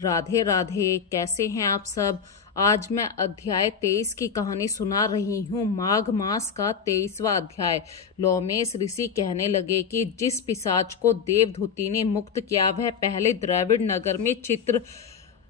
राधे राधे। कैसे हैं आप सब। आज मैं अध्याय 23 की कहानी सुना रही हूँ। माघ मास का 23वां अध्याय। लोमेश ऋषि कहने लगे कि जिस पिशाच को देवधूति ने मुक्त किया वह पहले द्रविड़ नगर में चित्र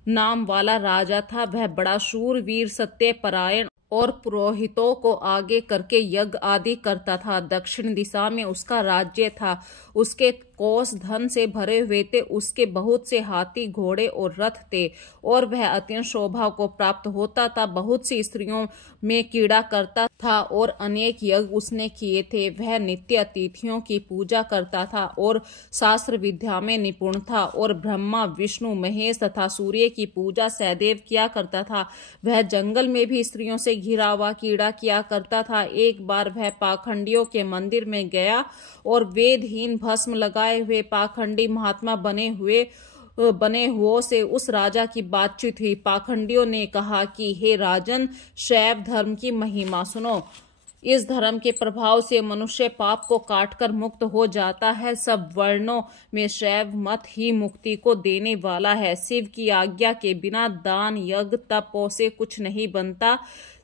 नाम वाला राजा था। वह बड़ा शूर वीर सत्यपरायण और पुरोहितों को आगे करके यज्ञ आदि करता था। दक्षिण दिशा में उसका राज्य था। उसके कोष धन से भरे हुए थे। उसके बहुत से हाथी घोड़े और रथ थे और वह अत्यंत शोभा को प्राप्त होता था। बहुत सी स्त्रियों में कीड़ा करता था और अनेक यज्ञ उसने किए थे। वह नित्य अतिथियों की पूजा करता था और शास्त्र विद्या में निपुण था और ब्रह्मा विष्णु महेश तथा सूर्य की पूजा सदैव किया करता था। वह जंगल में भी स्त्रियों से घिरा हुआ कीड़ा किया करता था। एक बार वह पाखंडियों के मंदिर में गया और वेदहीन भस्म लगाए हुए पाखंडी महात्मा बने हुओं से उस राजा की बातचीत हुई। पाखंडियों ने कहा कि हे राजन, शैव धर्म की महिमा सुनो। इस धर्म के प्रभाव से मनुष्य पाप को काटकर मुक्त हो जाता है। सब वर्णों में शैव मत ही मुक्ति को देने वाला है। शिव की आज्ञा के बिना दान यज्ञ तप से कुछ नहीं बनता।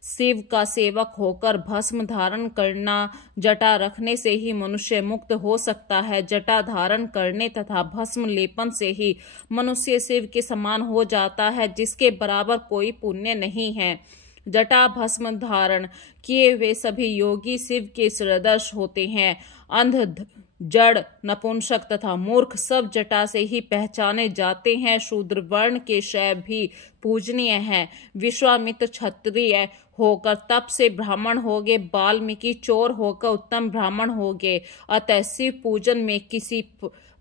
शिव का सेवक होकर भस्म धारण करना, जटा रखने से ही मनुष्य मुक्त हो सकता है। जटा धारण करने तथा भस्म लेपन से ही मनुष्य शिव के समान हो जाता है, जिसके बराबर कोई पुण्य नहीं है। जटा भस्म धारण किए हुए सभी योगी शिव के सदृश होते हैं। अंध, जड़, नपुंसक तथा मूर्ख सब जटा से ही पहचाने जाते हैं। शूद्र वर्ण के शैव भी पूजनीय हैं। विश्वामित्र क्षत्रिय होकर तप से ब्राह्मण हो गए। वाल्मीकि चोर होकर उत्तम ब्राह्मण हो गए। अतः शिव पूजन में किसी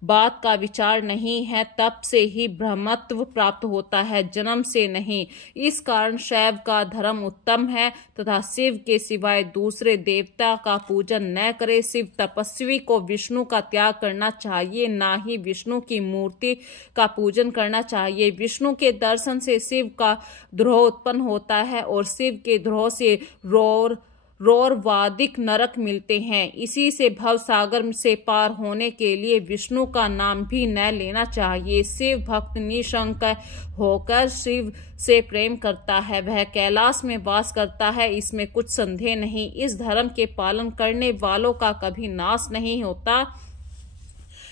बात का विचार नहीं है। तप से ही ब्रह्मत्व प्राप्त होता है, जन्म से नहीं। इस कारण शैव का धर्म उत्तम है तथा शिव के सिवाय दूसरे देवता का पूजन न करे। शिव तपस्वी को विष्णु का त्याग करना चाहिए, ना ही विष्णु की मूर्ति का पूजन करना चाहिए। विष्णु के दर्शन से शिव का द्रोह उत्पन्न होता है और शिव के द्रोह से रौरवादिक नरक मिलते हैं। इसी से भव सागर से पार होने के लिए विष्णु का नाम भी न लेना चाहिए। शिव भक्त निशंक होकर शिव से प्रेम करता है। वह कैलाश में वास करता है, इसमें कुछ संदेह नहीं। इस धर्म के पालन करने वालों का कभी नाश नहीं होता।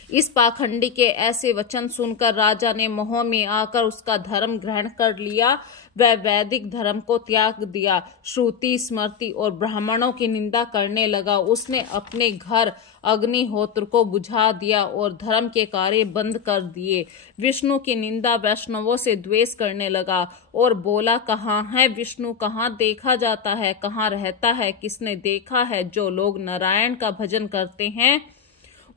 इस पाखंडी के ऐसे वचन सुनकर राजा ने मोह में आकर उसका धर्म ग्रहण कर लिया। वह वैदिक धर्म को त्याग दिया, श्रुति स्मृति और ब्राह्मणों की निंदा करने लगा। उसने अपने घर अग्निहोत्र को बुझा दिया और धर्म के कार्य बंद कर दिए। विष्णु की निंदा वैष्णवों से द्वेष करने लगा और बोला, कहाँ है विष्णु, कहाँ देखा जाता है, कहाँ रहता है, किसने देखा है। जो लोग नारायण का भजन करते हैं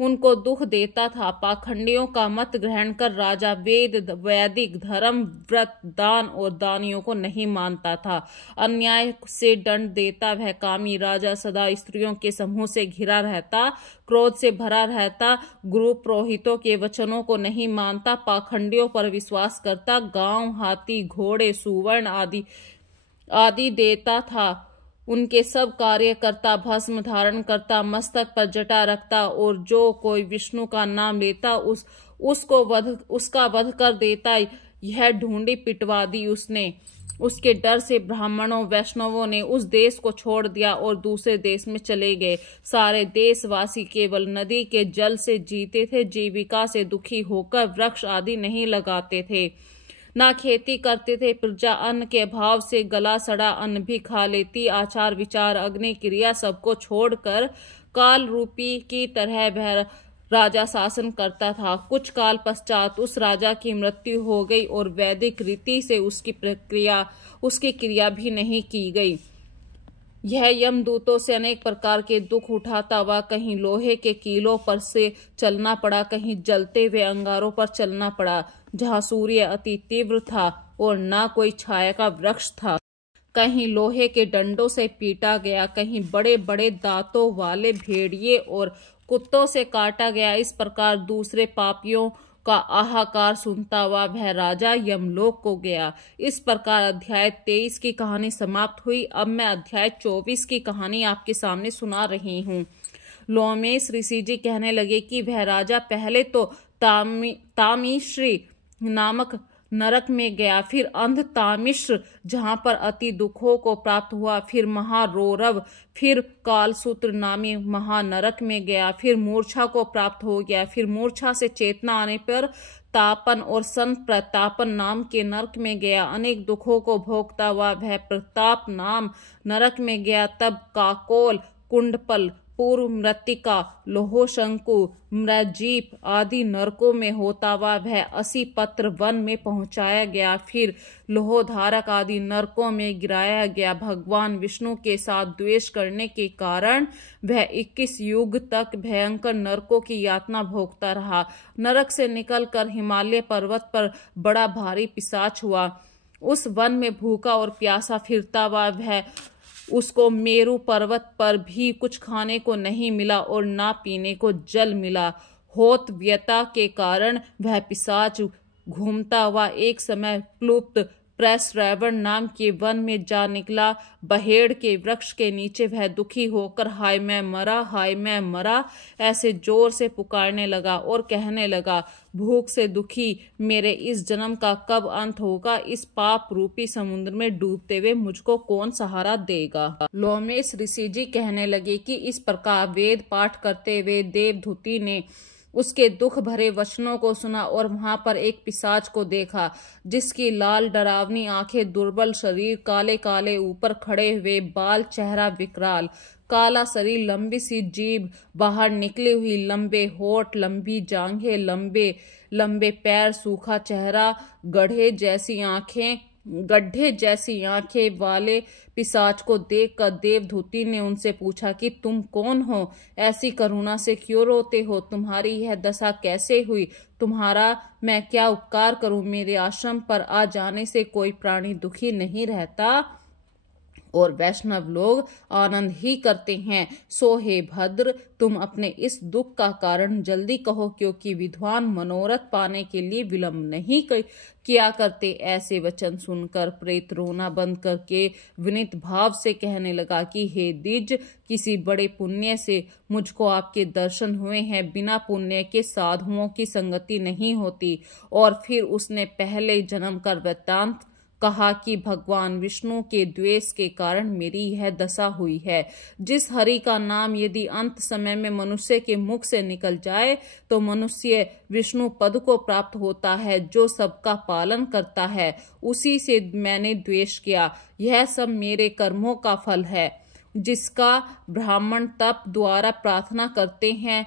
उनको दुख देता था। पाखंडियों का मत ग्रहण कर राजा वैदिक धर्म, व्रत, दान और दानियों को नहीं मानता था। अन्याय से दंड देता वह कामी राजा सदा स्त्रियों के समूह से घिरा रहता, क्रोध से भरा रहता, गुरु पुरोहितों के वचनों को नहीं मानता, पाखंडियों पर विश्वास करता, गांव, हाथी, घोड़े, सुवर्ण आदि देता था। उनके सब कार्य करता, भस्म धारण करता, मस्तक पर जटा रखता और जो कोई विष्णु का नाम लेता उसका वध कर देता। यह ढूंढी पिटवा दी उसने। उसके डर से ब्राह्मणों वैष्णवों ने उस देश को छोड़ दिया और दूसरे देश में चले गए। सारे देशवासी केवल नदी के जल से जीते थे। जीविका से दुखी होकर वृक्ष आदि नहीं लगाते थे, ना खेती करते थे। प्रजा अन्न के अभाव से गला सड़ा अन्न भी खा लेती। आचार विचार अग्नि क्रिया सबको छोड़कर काल रूपी की तरह वह राजा शासन करता था। कुछ काल पश्चात उस राजा की मृत्यु हो गई और वैदिक रीति से उसकी क्रिया भी नहीं की गई। यह यमदूतों से अनेक प्रकार के दुख उठाता हुआ कहीं लोहे के कीलों पर से चलना पड़ा, कहीं जलते हुए अंगारों पर चलना पड़ा, जहाँ सूर्य अति तीव्र था और ना कोई छाया का वृक्ष था। कहीं लोहे के डंडों से पीटा गया, कहीं बड़े बड़े दांतों वाले भेड़िए और कुत्तों से काटा गया। इस प्रकार दूसरे पापियों का आहाकार सुनता हुआ वह राजा यमलोक को गया। इस प्रकार अध्याय 23 की कहानी समाप्त हुई। अब मैं अध्याय 24 की कहानी आपके सामने सुना रही हूँ। लोमेश ऋषि जी कहने लगे कि वह राजा पहले तो तामीश्री नामक नरक में गया, फिर अंधतामिश्र जहां पर अति दुखों को प्राप्त हुआ, फिर महारौरव, फिर कालसूत्र नामी महानरक में गया, फिर मूर्छा को प्राप्त हो गया, फिर मूर्छा से चेतना आने पर तापन और संत प्रतापन नाम के नरक में गया, अनेक दुखों को भोगता हुआ वह प्रताप नाम नरक में गया। तब काकोल, कुंडपल, पूर्व मृत्तिका, लोहशंकु, मृजीप आदि नरकों में होता हुआ वह 80 पत्र वन में पहुंचाया गया, फिर लोहोधारक आदि नरकों में गिराया गया। भगवान विष्णु के साथ द्वेष करने के कारण वह 21 युग तक भयंकर नरकों की यातना भोगता रहा। नरक से निकलकर हिमालय पर्वत पर बड़ा भारी पिशाच हुआ। उस वन में भूखा और प्यासा फिरता हुआ वह उसको मेरु पर्वत पर भी कुछ खाने को नहीं मिला और ना पीने को जल मिला। होत व्यता के कारण वह पिशाच घूमता हुआ एक समय प्लुप्त प्रश्रवण नाम के वन में जा निकला। बहेड़ के वृक्ष के नीचे वह दुखी होकर हाय मैं मरा, हाय मैं मरा ऐसे जोर से पुकारने लगा और कहने लगा, भूख से दुखी मेरे इस जन्म का कब अंत होगा? इस पाप रूपी समुद्र में डूबते हुए मुझको कौन सहारा देगा? लोमेश ऋषि जी कहने लगे कि इस प्रकार वेद पाठ करते हुए देवधूति ने उसके दुख भरे वचनों को सुना और वहां पर एक पिशाच को देखा, जिसकी लाल डरावनी आंखें, दुर्बल शरीर, काले काले ऊपर खड़े हुए बाल, चेहरा विकराल, काला शरीर, लंबी सी जीभ, बाहर निकली हुई, लंबे होठ, लंबी जांघें, लंबे लंबे पैर, सूखा चेहरा, गड्ढे जैसी आंखें वाले पिशाच को देखकर देवधूति ने उनसे पूछा कि तुम कौन हो? ऐसी करुणा से क्यों रोते हो? तुम्हारी यह दशा कैसे हुई? तुम्हारा मैं क्या उपकार करूं? मेरे आश्रम पर आ जाने से कोई प्राणी दुखी नहीं रहता और वैष्णव लोग आनंद ही करते हैं। सो हे भद्र, तुम अपने इस दुख का कारण जल्दी कहो, क्योंकि विद्वान मनोरथ पाने के लिए विलंब नहीं किया करते। ऐसे वचन सुनकर प्रेत रोना बंद करके विनीत भाव से कहने लगा कि हे द्विज, किसी बड़े पुण्य से मुझको आपके दर्शन हुए हैं। बिना पुण्य के साधुओं की संगति नहीं होती। और फिर उसने पहले जन्म का वृत्तांत कहा कि भगवान विष्णु के द्वेष के कारण मेरी यह दशा हुई है। जिस हरि का नाम यदि अंत समय में मनुष्य के मुख से निकल जाए तो मनुष्य विष्णु पद को प्राप्त होता है, जो सबका पालन करता है। उसी से मैंने द्वेष किया। यह सब मेरे कर्मों का फल है, जिसका ब्राह्मण तप द्वारा प्रार्थना करते हैं।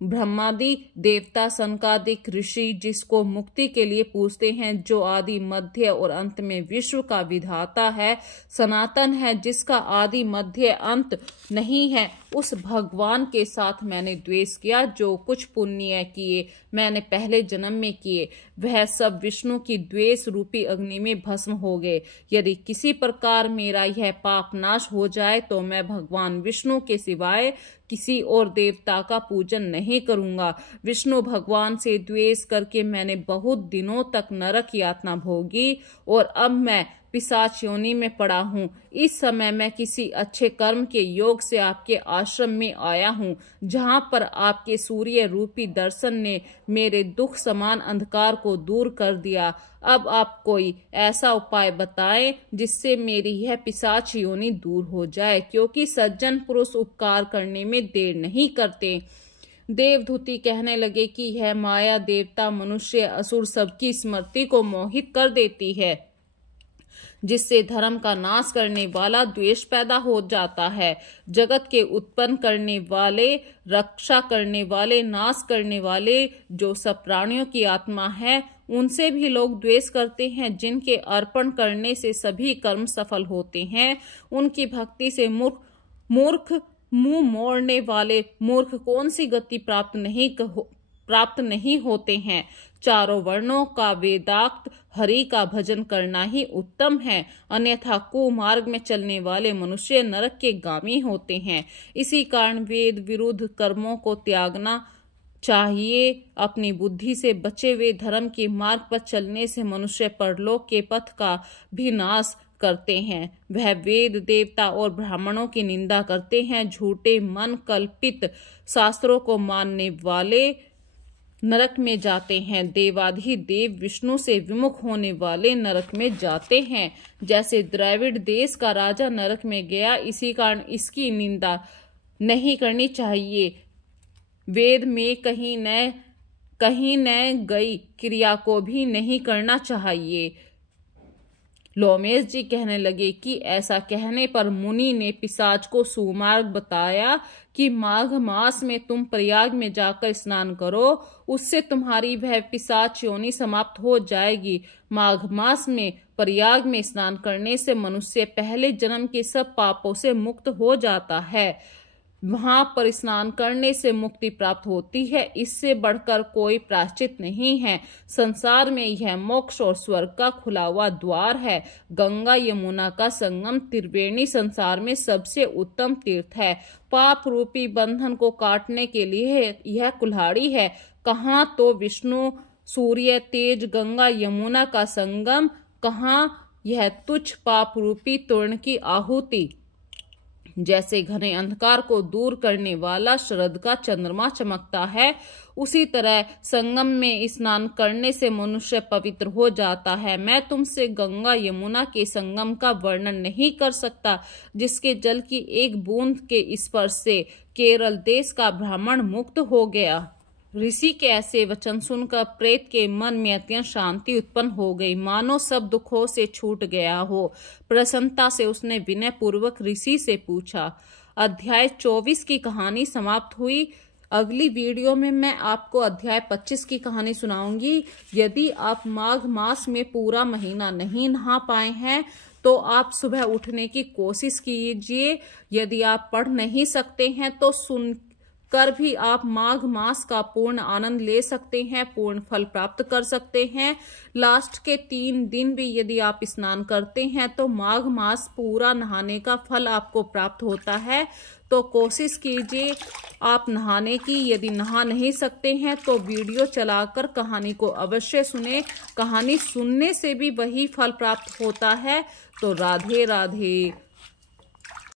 ब्रह्मादि देवता, सनकादिक ऋषि जिसको मुक्ति के लिए पूछते हैं, जो आदि मध्य और अंत में विश्व का विधाता है, सनातन है, जिसका आदि मध्य अंत नहीं है, उस भगवान के साथ मैंने द्वेष किया। जो कुछ पुण्य किए मैंने पहले जन्म में किए, वह सब विष्णु की द्वेष रूपी अग्नि में भस्म हो गए। यदि किसी प्रकार मेरा यह पाप नाश हो जाए तो मैं भगवान विष्णु के सिवाय किसी और देवता का पूजन नहीं करूंगा। विष्णु भगवान से द्वेष करके मैंने बहुत दिनों तक नरक यातना भोगी और अब मैं पिशाच योनि में पड़ा हूँ। इस समय मैं किसी अच्छे कर्म के योग से आपके आश्रम में आया हूँ, जहाँ पर आपके सूर्य रूपी दर्शन ने मेरे दुख समान अंधकार को दूर कर दिया। अब आप कोई ऐसा उपाय बताएं जिससे मेरी यह पिशाच योनि दूर हो जाए, क्योंकि सज्जन पुरुष उपकार करने में देर नहीं करते। देवधूति कहने लगे कि यह माया देवता, मनुष्य, असुर सबकी स्मृति को मोहित कर देती है, जिससे धर्म का नाश करने वाला द्वेष पैदा हो जाता है। जगत के उत्पन्न करने वाले, रक्षा करने वाले, नाश करने वाले जो सब प्राणियों की आत्मा है, उनसे भी लोग द्वेष करते हैं। जिनके अर्पण करने से सभी कर्म सफल होते हैं, उनकी भक्ति से मूर्ख मुंह मोड़ने वाले मूर्ख कौन सी गति प्राप्त नहीं होते हैं। चारों वर्णों का वेदाक्त हरि का भजन करना ही उत्तम है, अन्यथा कुमार्ग में चलने वाले मनुष्य नरक के गामी होते हैं। इसी कारण वेद विरुद्ध कर्मों को त्यागना चाहिए। अपनी बुद्धि से बचे हुए धर्म के मार्ग पर चलने से मनुष्य परलोक के पथ का भी नाश करते हैं। वह वेद, देवता और ब्राह्मणों की निंदा करते हैं। झूठे मन कल्पित शास्त्रों को मानने वाले नरक में जाते हैं। देवाधिदेव विष्णु से विमुख होने वाले नरक में जाते हैं। जैसे द्रविड़ देश का राजा नरक में गया, इसी कारण इसकी निंदा नहीं करनी चाहिए। वेद में कहीं न गई क्रिया को भी नहीं करना चाहिए। लोमेश जी कहने लगे कि ऐसा कहने पर मुनि ने पिशाच को सुमार्ग बताया कि माघ मास में तुम प्रयाग में जाकर स्नान करो, उससे तुम्हारी वह पिशाच योनि समाप्त हो जाएगी। माघ मास में प्रयाग में स्नान करने से मनुष्य पहले जन्म के सब पापों से मुक्त हो जाता है। वहां पर स्नान करने से मुक्ति प्राप्त होती है। इससे बढ़कर कोई प्रायश्चित नहीं है। संसार में यह मोक्ष और स्वर्ग का खुला हुआ द्वार है। गंगा यमुना का संगम त्रिवेणी संसार में सबसे उत्तम तीर्थ है। पाप रूपी बंधन को काटने के लिए यह कुल्हाड़ी है। कहाँ तो विष्णु, सूर्य, तेज, गंगा यमुना का संगम, कहाँ यह तुच्छ पाप रूपी तूर्ण की आहुति। जैसे घने अंधकार को दूर करने वाला शरद का चंद्रमा चमकता है, उसी तरह संगम में स्नान करने से मनुष्य पवित्र हो जाता है। मैं तुमसे गंगा यमुना के संगम का वर्णन नहीं कर सकता, जिसके जल की एक बूंद के स्पर्श से केरल देश का ब्राह्मण मुक्त हो गया। ऋषि के ऐसे वचन सुनकर प्रेत के मन में अत्यंत शांति उत्पन्न हो गई, मानो सब दुखों से छूट गया हो। प्रसन्नता से उसने विनय पूर्वक ऋषि से पूछा। अध्याय 24 की कहानी समाप्त हुई। अगली वीडियो में मैं आपको अध्याय 25 की कहानी सुनाऊंगी। यदि आप माघ मास में पूरा महीना नहीं नहा पाए हैं तो आप सुबह उठने की कोशिश कीजिए। यदि आप पढ़ नहीं सकते हैं तो सुन कर भी आप माघ मास का पूर्ण आनंद ले सकते हैं, पूर्ण फल प्राप्त कर सकते हैं। लास्ट के 3 दिन भी यदि आप स्नान करते हैं तो माघ मास पूरा नहाने का फल आपको प्राप्त होता है। तो कोशिश कीजिए आप नहाने की। यदि नहा नहीं सकते हैं तो वीडियो चलाकर कहानी को अवश्य सुने। कहानी सुनने से भी वही फल प्राप्त होता है। तो राधे राधे।